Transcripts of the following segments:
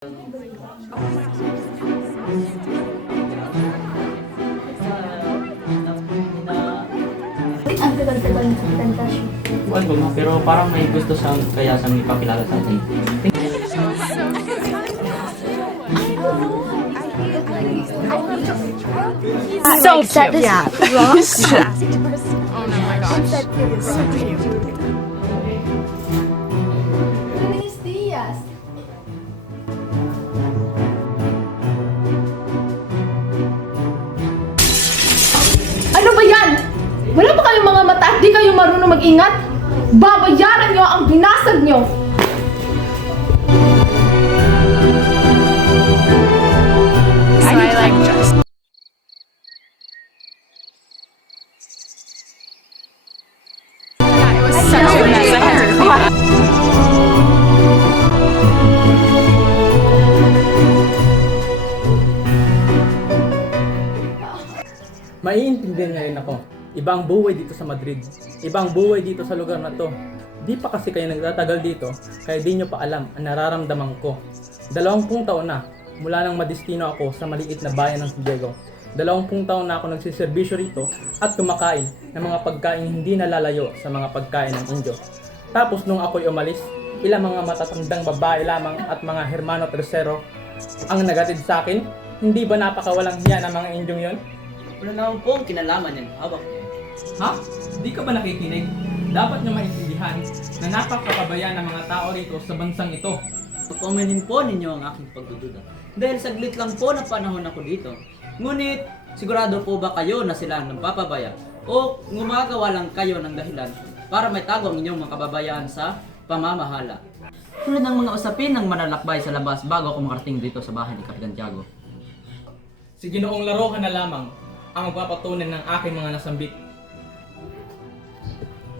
Ang tagal-tagal ng presentasyon. Ano, pero parang may gusto siyang kaya siyang ipakilala sa atin. So cute. Yeah. Luis Diaz. Ano ba yan? Wala ba kayong mga mata at di kayo marunong mag-ingat? Babayaran nyo ang binasag nyo! I like just. It was such a mess. I had to clean up. Maiintindihan niya rin ako. Iba ang buhay dito sa Madrid. Iba ang buhay dito sa lugar na to. Di pa kasi kayo nagtatagal dito, kaya di nyo pa alam ang nararamdaman ko. 20 taon na, mula nang madistino ako sa maliit na bayan ng San Diego. 20 taon na ako nagsiservisyo rito at kumakain ng mga pagkain hindi nalalayo sa mga pagkain ng Indio. Tapos nung ako'y umalis, ilang mga matatandang babae lamang at mga hermano tercero ang nagatid sa akin. Hindi ba napakawalang hiya ng mga Indyong yon? Wala naman pong kinalaman yung hawak niya. Ha? Di ka ba nakikinig? Dapat nyo maintindihan na napakakabayan ng mga tao rito sa bansang ito. Pagpamanin po ninyo ang aking pagdududa. Dahil saglit lang po na panahon ako dito. Ngunit, sigurado po ba kayo na sila ang nagpapabaya? O gumagawa lang kayo ng dahilan para may tago ang inyong mga kababayaan sa pamamahala? Tulad ng mga usapin ng manlalakbay sa labas bago ako makarating dito sa bahay ni Kapitan Tiago. Si Ginoong Larohan na lamang ang magpapatunay ng aking mga nasambit.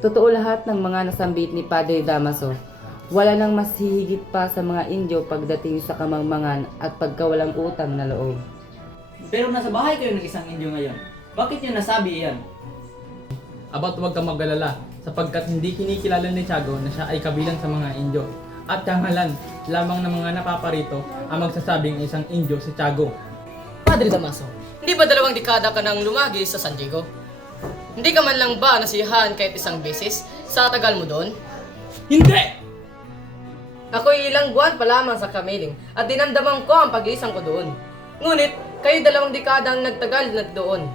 Totoo lahat ng mga nasambit ni Padre Damaso. Wala nang mas hihigit pa sa mga Indio pagdating sa kamangmangan at pagkawalang utang na loob. Pero nasa bahay kayo ng isang Indio ngayon. Bakit nyo nasabi iyan? About huwag kang mag-alala sapagkat hindi kinikilala ni Tiago na siya ay kabilang sa mga Indio. At kahalan lamang ng mga napaparito ang magsasabing isang Indio si Tiago. Padre Damaso, hindi ba 2 dekada ka nang lumagi sa San Diego? Hindi ka man lang ba nasiyahan kahit isang beses sa tagal mo doon? Hindi! Ako'y ilang buwan pa lamang sa Kamiling at dinamdaman ko ang pag-iisang ko doon. Ngunit, kayo 2 dekada ang nagtagal na doon.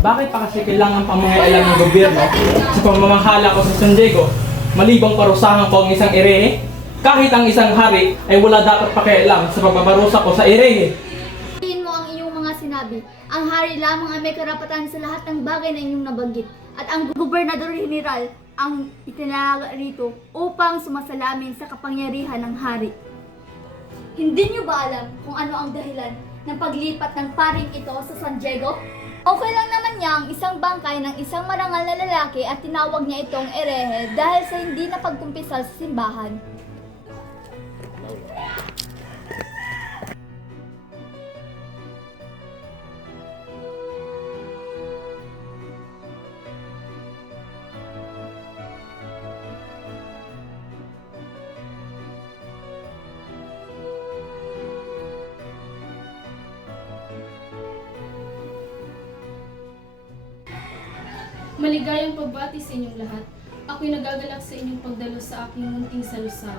Bakit pa kasi kailangan pamangailan ng gobyerno sa pamamahala ko sa San Diego? Malibang parusahan ko ang isang erehe? Kahit ang isang hari ay wala dapat pakialam sa pagbabarusa ko sa erehe. Tingin mo ang iyong mga sinabi. Ang hari lamang ang may karapatan sa lahat ng bagay na inyong nabanggit. At ang gobernador general ang itinalaga rito upang sumasalamin sa kapangyarihan ng hari. Hindi niyo ba alam kung ano ang dahilan ng paglipat ng paring ito sa San Diego? Okay lang naman niya ang isang bangkay ng isang marangal na lalaki at tinawag niya itong erehe dahil sa hindi na pagkumpisal sa simbahan. Maligayang pagbati sa inyong lahat. Ako'y nagagalak sa inyong pagdalo sa aking munting salusal.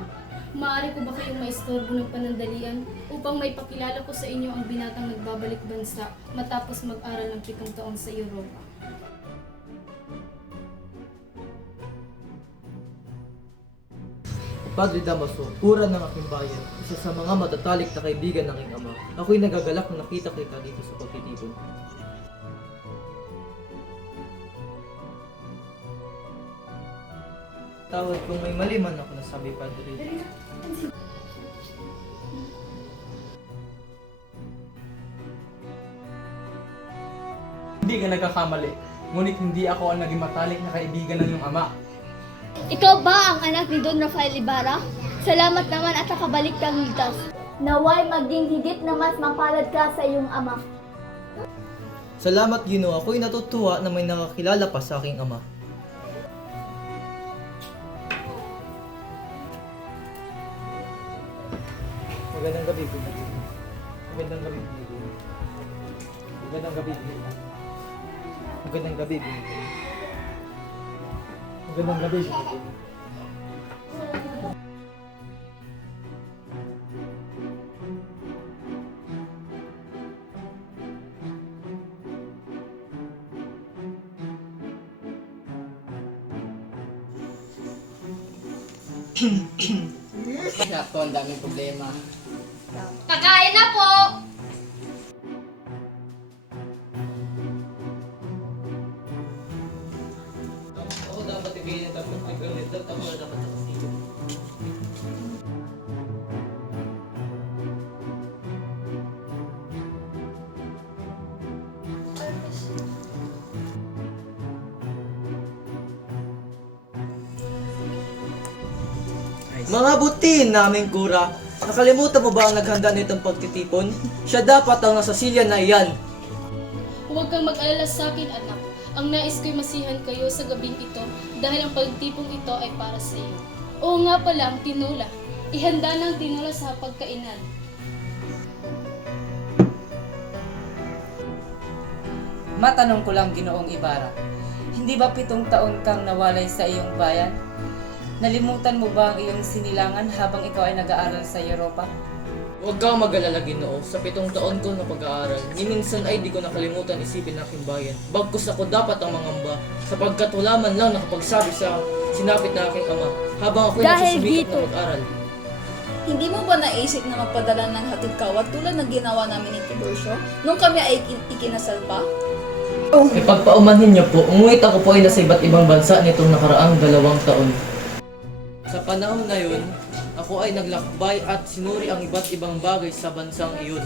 Maaari ko ba kayong maistorbo ng panandalian upang maipakilala ko sa inyo ang binatang nagbabalik bansa matapos mag-aral ng 7 taon sa Europa? Padre Damaso, pura ng aking bayan, isa sa mga matatalik na kaibigan ng aking ama. Ako'y nagagalak na nakita kita dito sa pagtitipon. Tawad kung may mali man ako nasabi, Padre. Hindi ka nagkakamali, ngunit hindi ako ang naging matalik na kaibigan ng iyong ama. Ikaw ba ang anak ni Don Rafael Ibarra? Salamat naman at nakabalik kang ligtas. Naway maging higit na mas mapalad ka sa iyong ama. Salamat, Ginoo. Ako'y natutuwa na may nakakilala pa sa aking ama. Magandang gabi, Pinoy. Magandang gabi, Pinoy. Magandang gabi, Pinoy. Magandang gabi, Pinoy. Magandang gabi, Pinoy. Ako, ang daming problema. Kakain na po! Ako dapat ibigay ng dapat ikaw ako dapat nakasito. Mga buti naming kura, nakalimutan mo ba ang naghanda nitong pagtitipon? Siya dapat ang nasa silya na iyan. Huwag kang mag-alala sa akin, anak. Ang nais ko'y masihan kayo sa gabing ito dahil ang pagtipong ito ay para sa iyo. Oo nga pala, ang tinula. Ihanda na ang tinula sa pagkainan. Matanong ko lang, Ginoong Ibarra, hindi ba 7 taon kang nawalay sa iyong bayan? Nalimutan mo ba ang iyong sinilangan habang ikaw ay nag-aaral sa Europa? Huwag kang mag-alala, Ginoo. Sa 7 taon ko na pag-aaral, ni minsan ay di ko nakalimutan isipin ang aking bayan. Bagkus ako dapat ang mangamba, sapagkat wala man lang nakapagsabi sa sinapit na aking ama, habang ako'y Dahil nagsusumikap dito. na mag-aral. Hindi mo ba naisip na magpadala ng hatid kawat tulad ng ginawa namin ni Tiburcio nung kami ay ikinasal pa? Ipagpaumanhin niyo po, umuwit ako po ay nasa iba't ibang bansa nitong nakaraang 2 taon. Sa panahon na yun, ako ay naglakbay at sinuri ang iba't ibang bagay sa bansang iyon.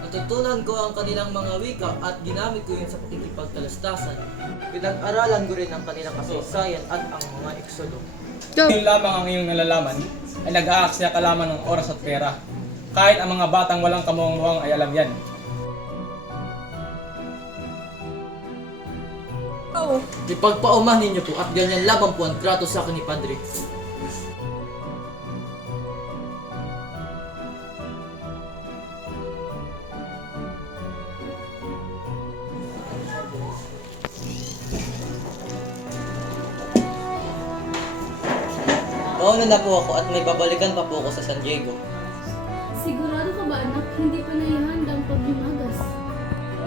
Natutunan ko ang kanilang mga wika at ginamit ko yun sa pakikipagtalastasan. Pinag-aralan ko rin ang kanilang kasaysayan at ang mga eksodo. Yun lamang ang iyong nalalaman ay nag-aaksaya ka lamang ng oras at pera. Kahit ang mga batang walang kamuang-muang ay alam yan. Ipagpaumanhin niyo po at ganyan lamang po ang trato sa akin ni Padre. Mauna na po ako at may babalikan pa po ako sa San Diego. Sigurado ka ba, anak? Hindi pa naihanda ang paghimagas.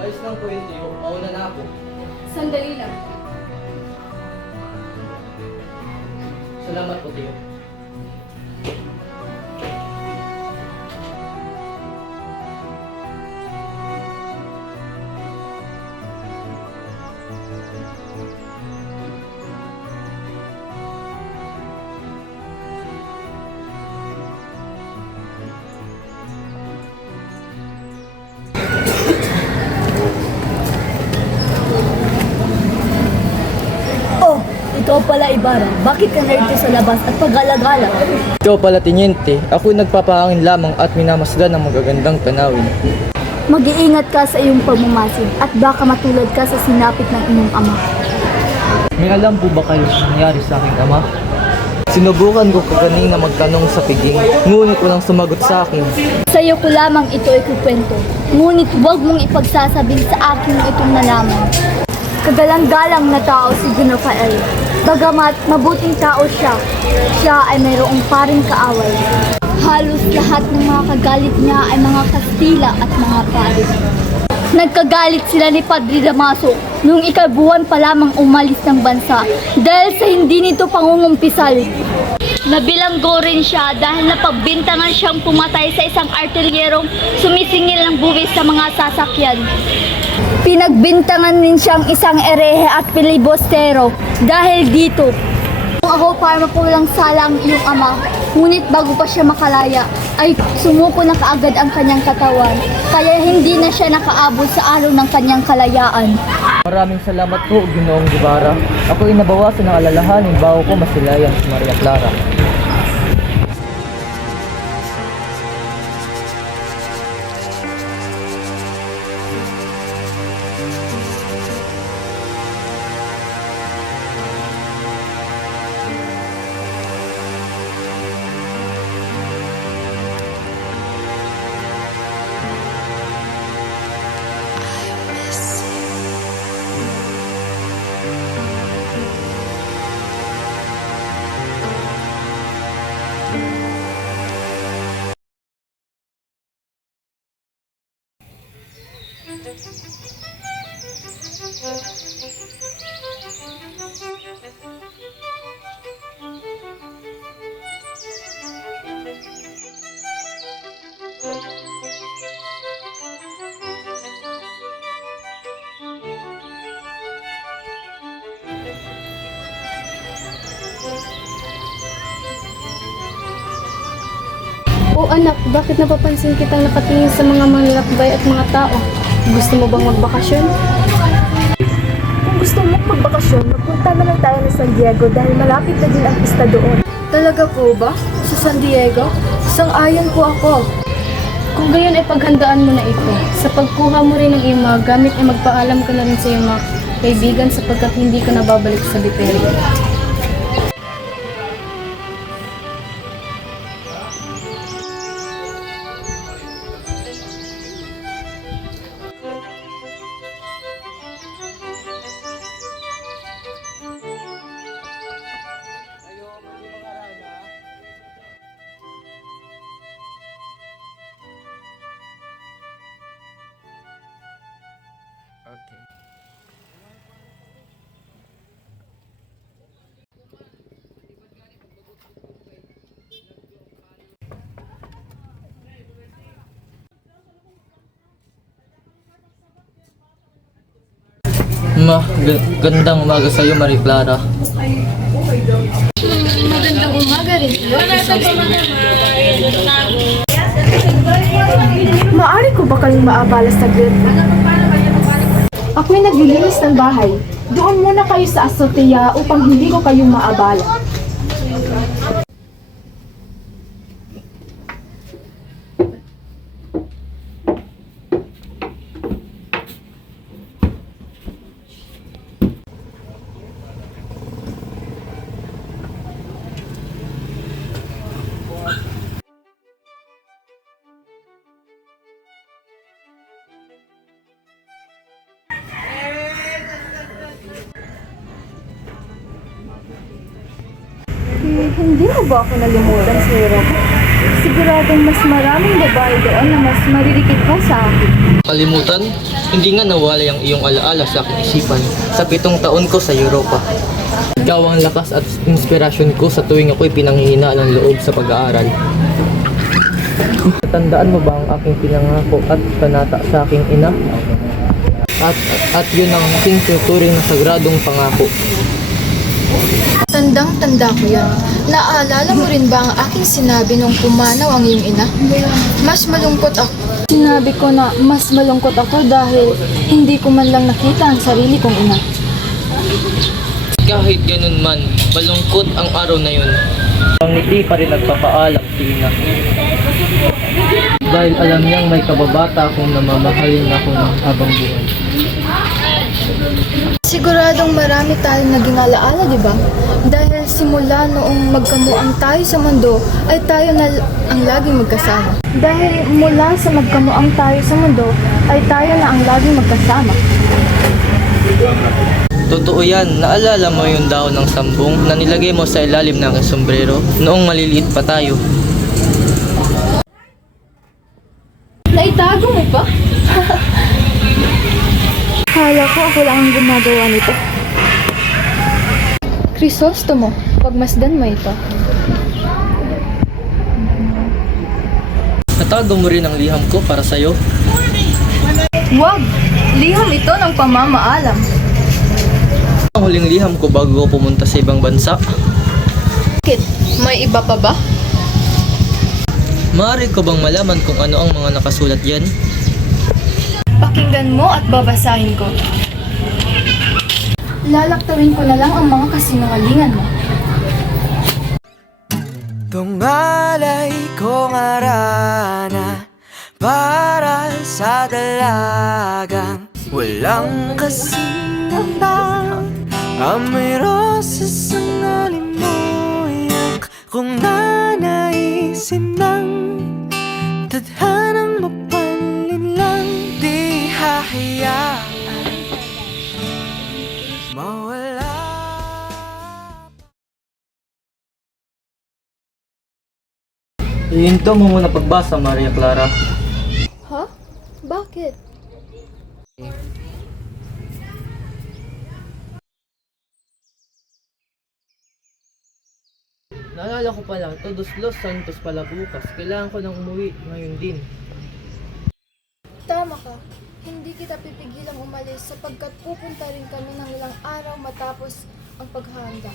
Ayos lang po yun, Tio. Mauna na ako. Sandali lang. Salamat po, Tio. Oh, ikaw pala Ibarra. Bakit ka narito sa labas at pag-alagala? Ikaw pala, Tiniente. Ako'y nagpapahangin lamang at minamasdan ng magagandang tanawin. Mag-iingat ka sa iyong pagmamasid at baka matulad ka sa sinapit ng iyong ama. May alam po ba kayo sa nangyari sa aking ama? Sinubukan ko kanina magtanong sa piging, ngunit walang sumagot sa akin. Sa iyo ko lamang ito ikukwento, ngunit huwag mong ipagsasabihin sa akin itong nalaman. Kagalang-galang na tao si Don Rafael. Bagamat mabuting tao siya ay mayroong paring kaaway. Halos lahat ng mga kagalit niya ay mga Kastila at mga pari. Nagkagalit sila ni Padre Damaso nung ikabuhan pa lamang umalis ng bansa dahil sa hindi nito pangungumpisal. Nabilanggo rin siya dahil napagbintangan siyang pumatay sa isang artilyerong sumisingil ng buwis sa mga sasakyan. Pinagbintangan din siyang isang erehe at pilibostero dahil dito. Kung ako para mapulang sala ang iyong ama, ngunit bago pa siya makalaya, ay sumuko na kaagad ang kanyang katawan, kaya hindi na siya nakaabot sa araw ng kanyang kalayaan. Maraming salamat po, Ginoong Ibarra. Ako'y nabawasan ng alalahanin bago ko masilayan si Maria Clara. O anak, bakit napapansin kitang nakatingin sa mga manlalakbay at mga tao? Gusto mo bang magbakasyon? Kung gusto mo magbakasyon, magpunta na lang tayo ng San Diego dahil malapit na din ang pista doon. Talaga po ba? Sa San Diego? Sang-ayon po ako. Kung gayon ay paghandaan mo na ito. Sa pagkuha mo rin ng iyong mga gamit ay magpaalam ka na rin sa iyong mga kaibigan sapagkat hindi ka nababalik sa Viterbo. Gandang umaga sa'yo, Marie Clara. Magandang umaga rin. Maaari ko ba kayong maabala saglit? Ako'y naglilinis ng bahay. Doon muna kayo sa azotea upang hindi ko kayong maabala. Hindi mo ba ako nalimutan sa Europa? Siguradong mas maraming babae doon na mas maririkit pa sa akin. Kalimutan? Hindi nga nawala ang iyong alaala sa aking isipan sa 7 taon ko sa Europa. Ikaw ang lakas at inspirasyon ko sa tuwing ako'y pinanghihina ng loob sa pag-aaral. Tandaan mo ba ang aking pinangako at panata sa aking ina? At yun ang aking tuturing na sagradong pangako. Tandang-tanda ko yan. Naaalala mo rin ba ang aking sinabi nung pumanaw ang iyong ina? Mas malungkot ako. Sinabi ko na mas malungkot ako dahil hindi ko man lang nakita ang sarili kong ina. Kahit ganun man, malungkot ang araw na yun. Pangiti pa rin nagpapaalam si ina. Dahil alam niyang may kababata akong namamahalin ako ng habang buhay. Siguradong marami tayong naging alaala, di ba? Dahil simula noong magkamuang tayo sa mundo, ay tayo na ang laging magkasama. Dahil mula sa magkamuang tayo sa mundo, ay tayo na ang laging magkasama. Totoo yan, naalala mo yung dahon ng sambong na nilagay mo sa ilalim ng sombrero noong maliliit pa tayo. Naitago mo pa? Kala ko ako lang ang gumagawa nito. Crisostomo, pagmasdan mo ito. Natago mo rin ang liham ko para sa'yo. Wag! Liham ito ng pamamaalam. Ang huling liham ko bago ko pumunta sa ibang bansa. Bakit? May iba pa ba? Maaari ko bang malaman kung ano ang mga nakasulat yan? Pakinggan mo at babasahin ko. Lalaktawin ko na lang ang mga kasinungalingan mo. Tungalay kong arana para sa dalagang walang kasinganda. Amoy rosas ang alimuyak kung nanaisin ng tadhanang mapanlin lang. Di hahayaan mawala. Ihinto mo muna pagbasa, Maria Clara. Ha? Bakit? Naalala ko pala, Todos Los Santos pala bukas. Kailangan ko nang umuwi ngayon din. Tama ka. Hindi kita pipigilang umalis sapagkat pupunta rin kami ng ilang araw matapos ang paghahanda.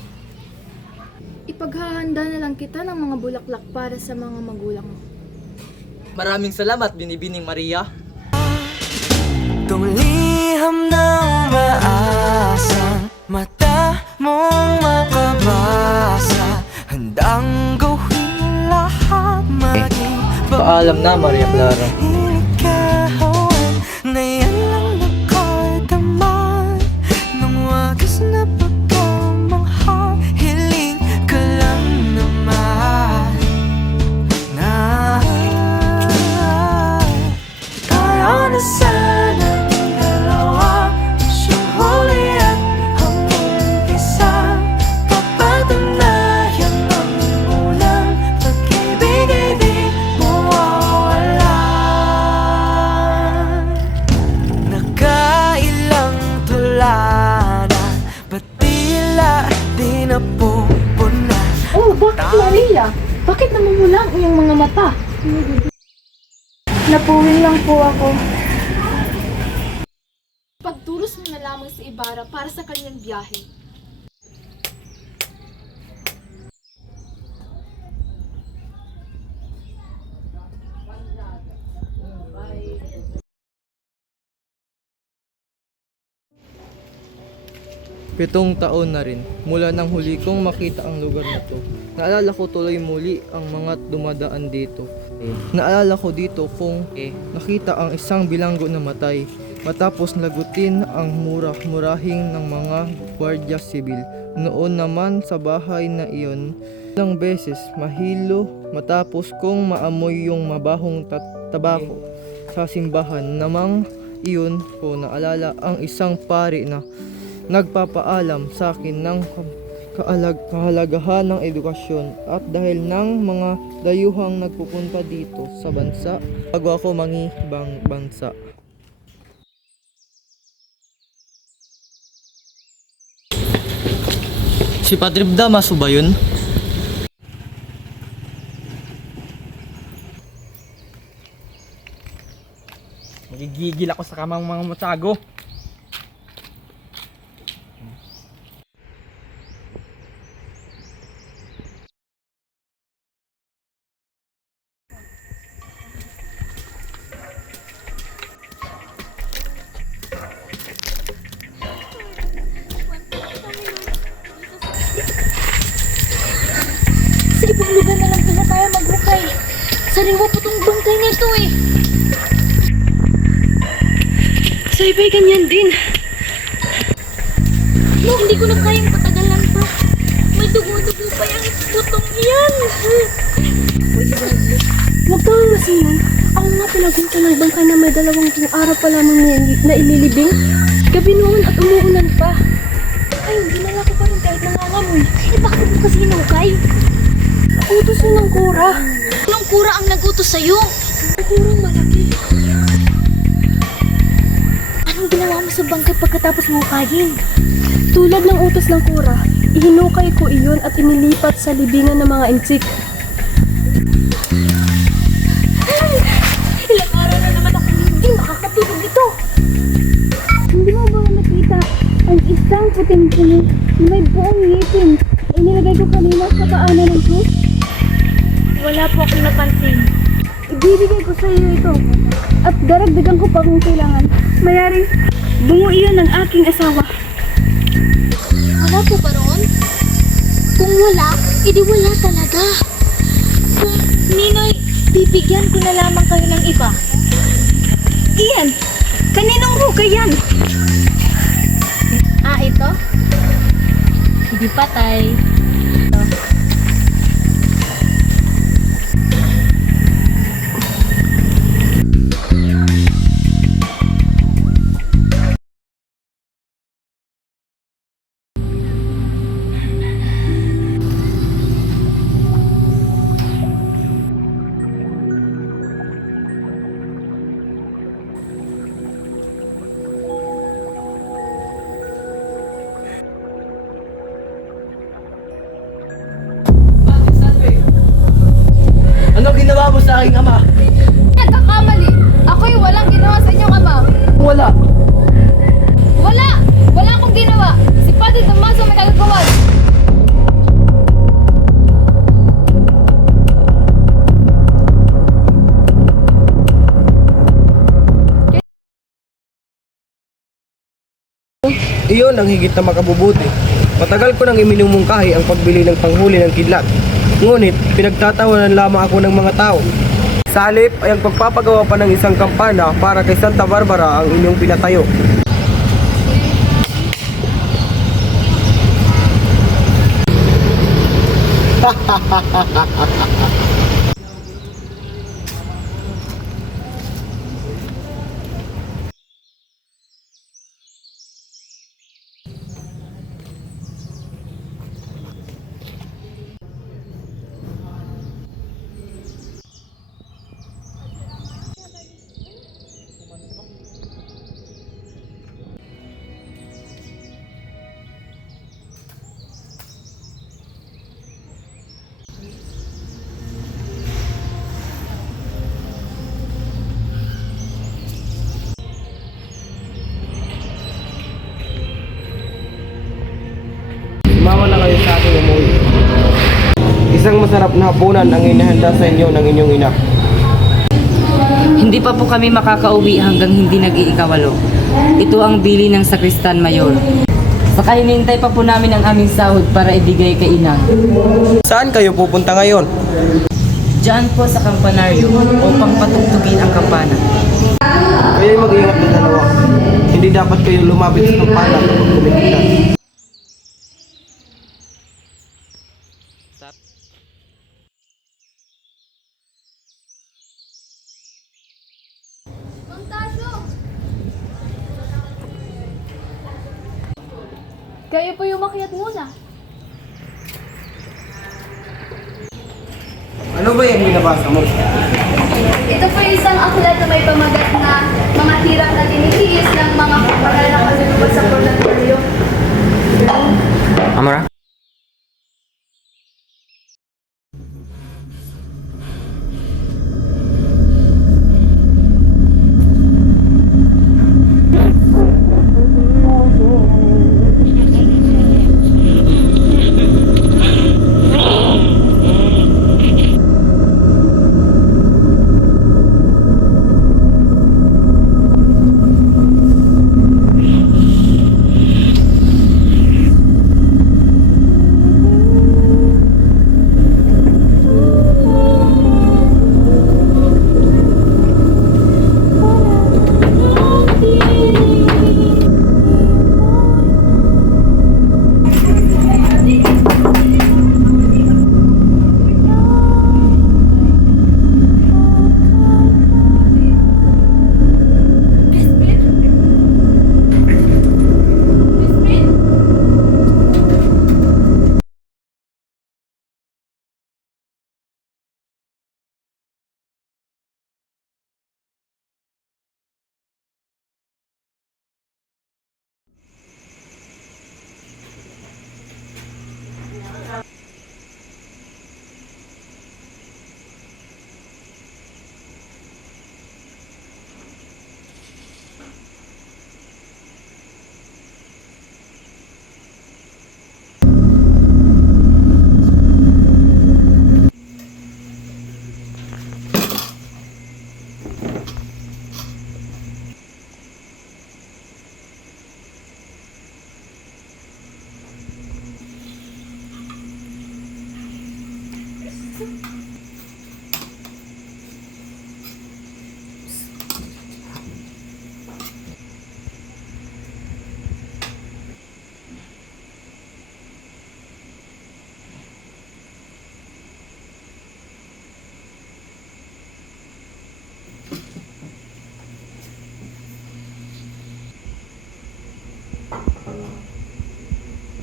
Ipaghahanda na lang kita ng mga bulaklak para sa mga magulang mo. Maraming salamat, Binibining Maria. Tungliham ng maasang mata mong makabasa. Handang gawin lahat maging Paalam na, Maria Clara. ikaw na yan lang nakadaman ng wagas na pagkamangha. Hiling ka lang naman na tayo na sanang dalawa, siyang huli at hanggang isa. Papatunayan ang unang pag-ibig ay di mawawala. Nakailang tula na, ba't tila di napupunan? Oh, bakit Maria? Bakit namumula ang iyong mga mata? Napuwi lang po ako. Pagtulos mo na lamang si Ibarra para sa kanyang biyahe. Pitong taon na rin mula nang huli kong makita ang lugar na to. Naalala ko tuloy muli ang mga dumadaan dito. Naalala ko dito kung nakita ang isang bilanggo na matay matapos lagutin ang murah-murahing ng mga gwardiya sibil. Noon naman sa bahay na iyon, ilang beses mahilo matapos kong maamoy yung mabahong tabako sa simbahan. Namang iyon ko naalala ang isang pari na nagpapaalam sa akin ng kahalagahan ng edukasyon at dahil ng mga dayuhang nagpupunta dito sa bansa bago ako mangibang bansa. Si Padre Damaso ba yun? Magigigil ako sa kamang mga mutsago. Sa ibang lugar na lang pala tayo maghukay. Sariwa po tong bangkay nito eh. Sa iba'y ganyan din. No, hindi ko na kayang patagalan pa. May dugo-dugo pa yung putong iyan. Huwag kang masiyan. Ako nga pinagunta ng bangkay na may 2 araw pa lamang na ililibing. Gabi noon at umuulan pa. Ay, dinala ko pa rin kahit nangangamoy. Eh, bakit mo kasi hinukay? Utos yun ng kura. Anong kura ang nagutos sa'yo? Ang kurang malaki. Anong ginawa mo sa bangkay pagkatapos mo hukayin? Tulad ng utos ng kura, ihinukay ko iyon at inilipat sa libingan ng mga intsik. Ilang araw na naman ako hindi makakatulog ito. Hindi mo ba nakita ang isang puting puno na may buong ngipin na inilagay ko kanina sa paanan ng Diyos? Wala po akong napansin. Ibibigay ko sa iyo ito at daragdagan ko pa kung kailangan. Mayaring bungo iyon ng aking asawa. Wala po ba roon? Kung wala, edi wala talaga. Kung Ninoy, bibigyan ko na lamang kayo ng iba. Iyan! Kaninong hukay yan? Ah, ito? Hindi patay. mo sa aking ama? Nagkakamali! Ako'y walang ginawa sa inyong ama! Wala! Wala! Wala akong ginawa! Si Padre Damaso may kagagawan! Iyon ang higit na makabubuti. Matagal ko nang iminumungkahi ang pagbili ng panghuli ng kidlat. Ngunit pinagtatawanan lamang ako ng mga tao. Sa halip ay ang pagpapagawa pa ng isang kampana para kay Santa Barbara ang inyong pinatayo. Sumawa na kayo sa aking umuwi. Isang masarap na hapunan ang inihanda sa inyo ng inyong ina. Hindi pa po kami makakauwi hanggang hindi nag-iikawalo. Ito ang bili ng Sakristan Mayor. Saka hinihintay pa po namin ang aming sahod para ibigay kay Inang. Saan kayo pupunta ngayon? Diyan po sa kampanaryo upang patugtugin ang kampana. Kayo'y mag-ingat na dalawa. Hindi dapat kayo lumapit sa kampana kapag kumikita. Mang Tasyo! Kayo po yung makiat muna. Ano ba yung binabasa mo? Ito po yung isang aklat na may pamagat na mga hirap na tinitiis ng mga pananakasunod sa purgatorio. Amara?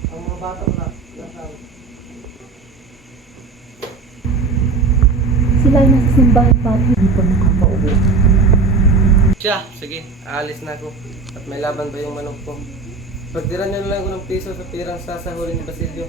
Ang mga batang nasa Sila ay nasa simbahan pa at hindi pa nakakauwi. Siya, sige, aalis na ako. At may laban ba yung manok ko? Pagtiran niyo na lang ako ng piso sa pirang sasahurin ni Basilio.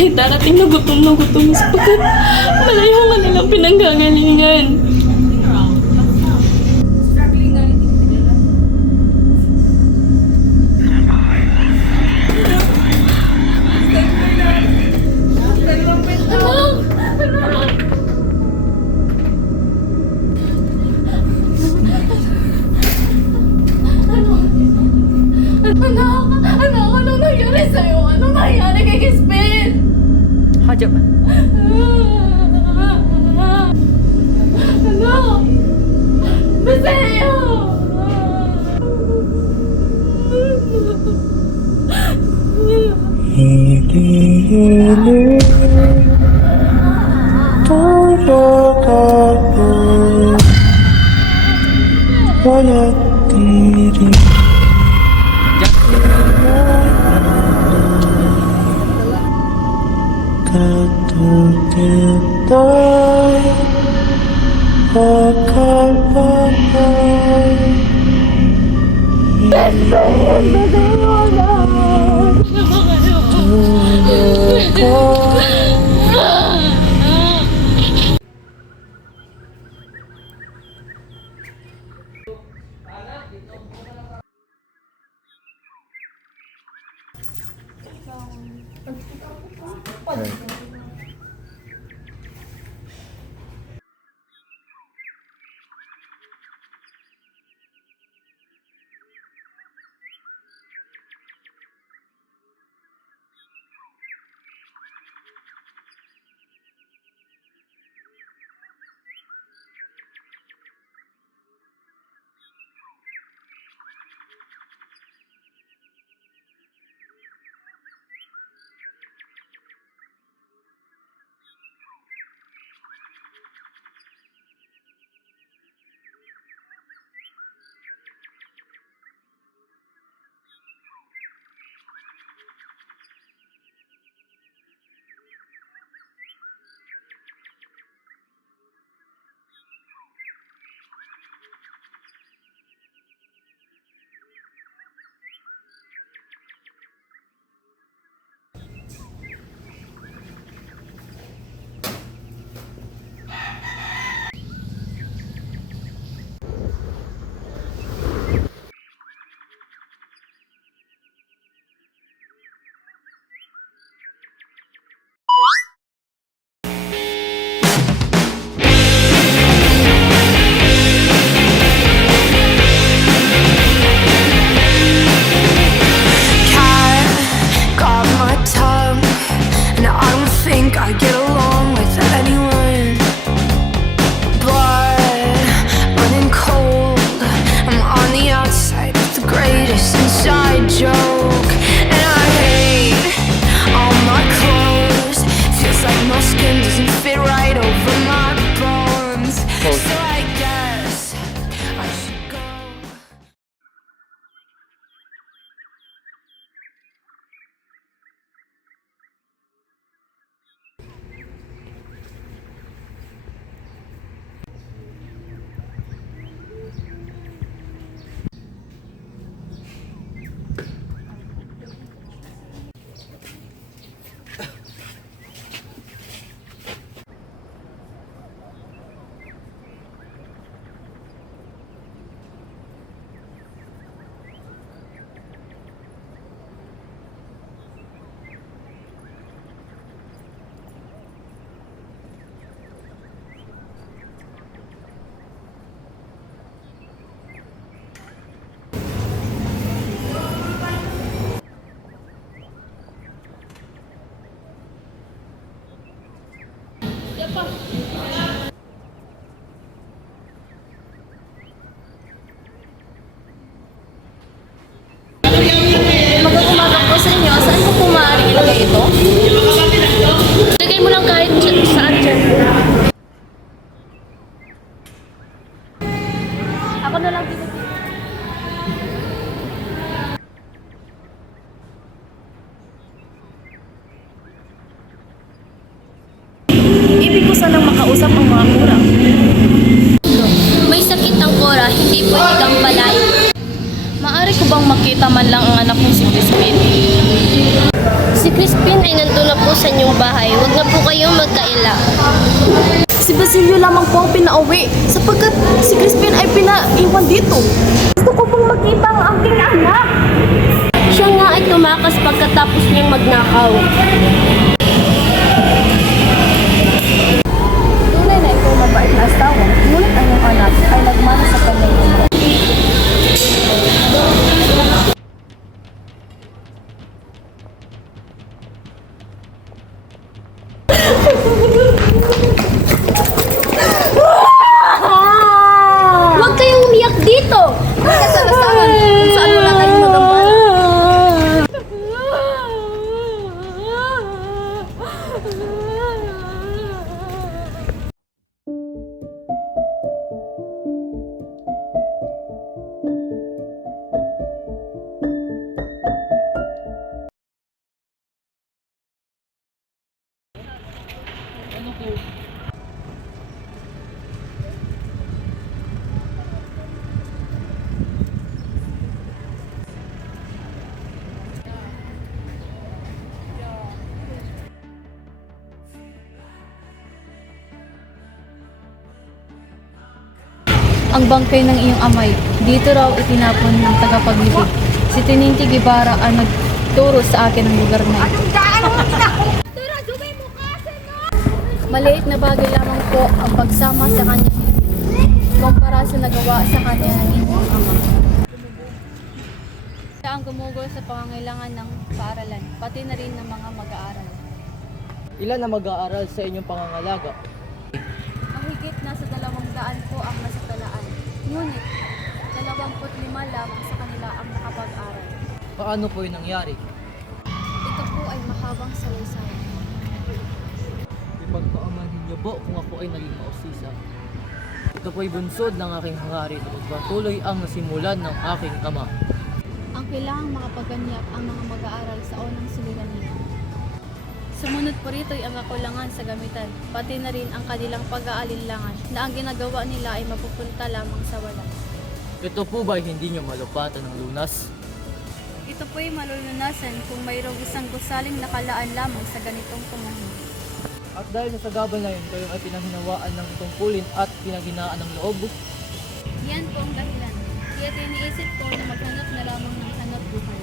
sila'y darating na gutom sapagkat malayo ang kanilang pinanggagalingan. Anak, anong nangyari sa'yo? Anong nangyari kay Kispin? Hajab. Anak! Biseo! Magandang umaga po sa inyo. Saan ko po maaaring ilagay ito? Ilagay mo lang kahit saan dyan. Ako na lang dito. Ibig ko sanang makausap ang mga kurang. May sakit ang Cora, hindi pwede kang palain. Maaari ko bang makita man lang ang anak kong si Crispin? Si Crispin ay nandun na po sa inyong bahay. Huwag na po kayong magkaila. Si Basilio lamang po ang pinauwi sapagkat si Crispin ay pinaiwan dito. Gusto ko pong makita ang aking anak. Siya nga ay tumakas pagkatapos niyang magnakaw. Tunay na ikaw mabait na asawa, ngunit ang iyong anak ay nagmana sa kanyang ama. Huwag kayong umiyak dito! Kasalasahan kung saan wala tayong magambala. Ang bangkay ng iyong amay, dito raw itinapon ng tagapagligid. Si Teniente Guevara ang nagturo sa akin ng lugar na ito. Maliit na bagay lamang po ang pagsama sa kanyang ibig, kumpara sa nagawa sa kanya ng inyong ama. Siya ang gumugol sa pangangailangan ng paaralan, pati na rin ng mga mag-aaral. Ilan na mag-aaral sa inyong pangangalaga? Mahigit nasa 200 po ang nasatalaan. Ngunit, 25 lamang sa kanila ang nakapag-aral. Paano po yung nangyari? Ito po ay mahabang salaysay. Ipagpaamanin niyo po kung ako ay naging mausisa. Ito po ay bunsod ng aking hangarin at patuloy ang nasimulan ng aking ama. Ang kailangang makapaganyap ang mga mag-aaral sa unang suliranin. Sumunod po rito ay ang kakulangan sa gamitan, pati na rin ang kanilang pag-aalinlangan na ang ginagawa nila ay mapupunta lamang sa wala. Ito po ba ay hindi niyo malupatan ng lunas? Ito po ay malulunasan kung mayroong isang gusaling nakalaan lamang sa ganitong panahon. At dahil sa gabal na yun, kayo ay pinanghinawaan ng tungkulin at pinaghinaan ng loob. Yan po ang dahilan. Kaya tiniisip ko na maghanap na lamang ng hanap buhay.